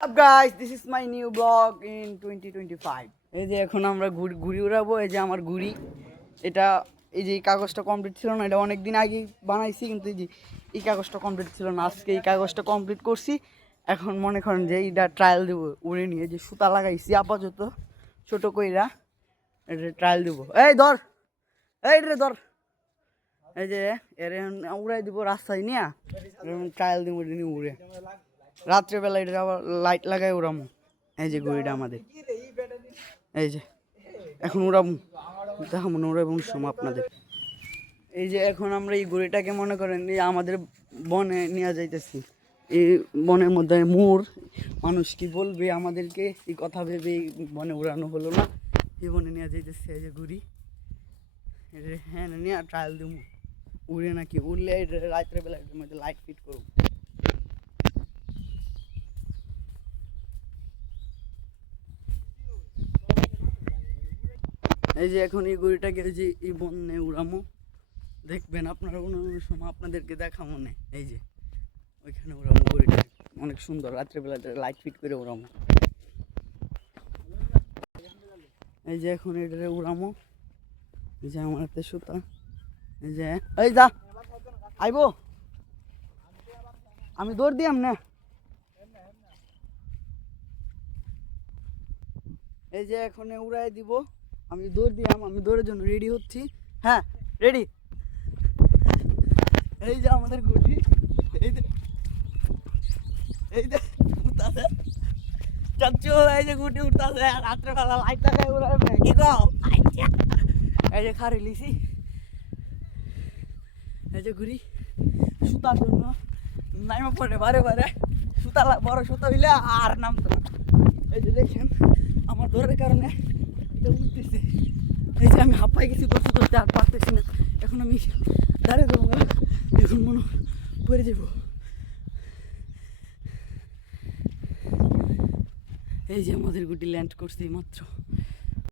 Up guys, this is my new vlog in 2025. এই যে এখন আমরা ঘুড়ি উড়াবো। এই যে আমার ঘুড়ি, এটা এই যে এই কাগজটা কমপ্লিট ছিল না, এটা অনেক দিন আগে বানাইছি, কিন্তু এই যে এই কাগজটা কমপ্লিট ছিল না, আজকে এই কাগজটা কমপ্লিট করছি। এখন মনে করেন যে এইটা ট্রায়াল দেবো উড়ে নিয়ে, যে সুতা লাগাইছি আপাতত ছোটো কইরা, এটা ট্রায়াল দেবো। এই ধর, এই রে ধর, এই যে এর উড়াই দিব রাস্তায় নিয়ে, ট্রায়াল দেবো নিয়ে উড়ে। রাত্রেবেলা এটা আবার লাইট লাগাই উড়ামো। এই যে ঘড়িটা আমাদের, এই যে এখন উড়াবো, দেখাবো না উড়াবো সময় আপনাদের। এই যে এখন আমরা এই ঘড়িটাকে মনে করেন এই আমাদের বনে নিয়ে যাইতেছি। এই বনের মধ্যে মোর মানুষ কি বলবে আমাদেরকে, এই কথা ভেবে এই বনে উড়ানো হলো না, এই বনে নিয়ে যাইতেছি। এই যে ঘুড়ি, হ্যাঁ নিয়ে ট্রায়াল দেবো উড়ে নাকি, উড়লে রাত্রেবেলা এটার মধ্যে লাইট ফিট করবো। এই যে এখন এই গড়িটাকে যে এই বনে উড়ামো, দেখবেন আপনারা কোনো সময় আপনাদেরকে দেখা মনে। এই যে ওইখানে উড়ামো গড়িটা, অনেক সুন্দর, রাত্রেবেলা লাইট ফিট করে উড়ামো। এই যে এখন এটারে উড়ামো। এই যে আমার হাতে সুতা, এই যে এই যা আইবো, আমি দৌড় দিয়াম না। এই যে এখন উড়াই দিব, আমি দৌড় দিয়াম, আমি দৌড়ের জন্য রেডি হচ্ছি। হ্যাঁ রেডি। এই যে আমাদের গুটি, এই যে এই যে উঠতাছে চাচ্চু, এই যে গুটি উঠতাছে, রাত্রেবেলা লাইট লাগাই উড়াবে কি গো। এই যে খারি লিছি, এই যে ঘুরি সুতার জন্য নাইমা পড়ে বারে বারে, সুতা বড় সুতা হইলে আর নামতো না। এই যে দেখেন আমার দৌড়ের কারণে এটা উঠতেছে। এই যে আমি হাঁপাই গেছি ধরতে ধরতে, আর পারতেছি না। এখন আমি দাঁড়িয়ে দেবো, এখন মনে পড়ে যাবো। এই যে আমাদের গুটি ল্যান্ড করছে মাত্র।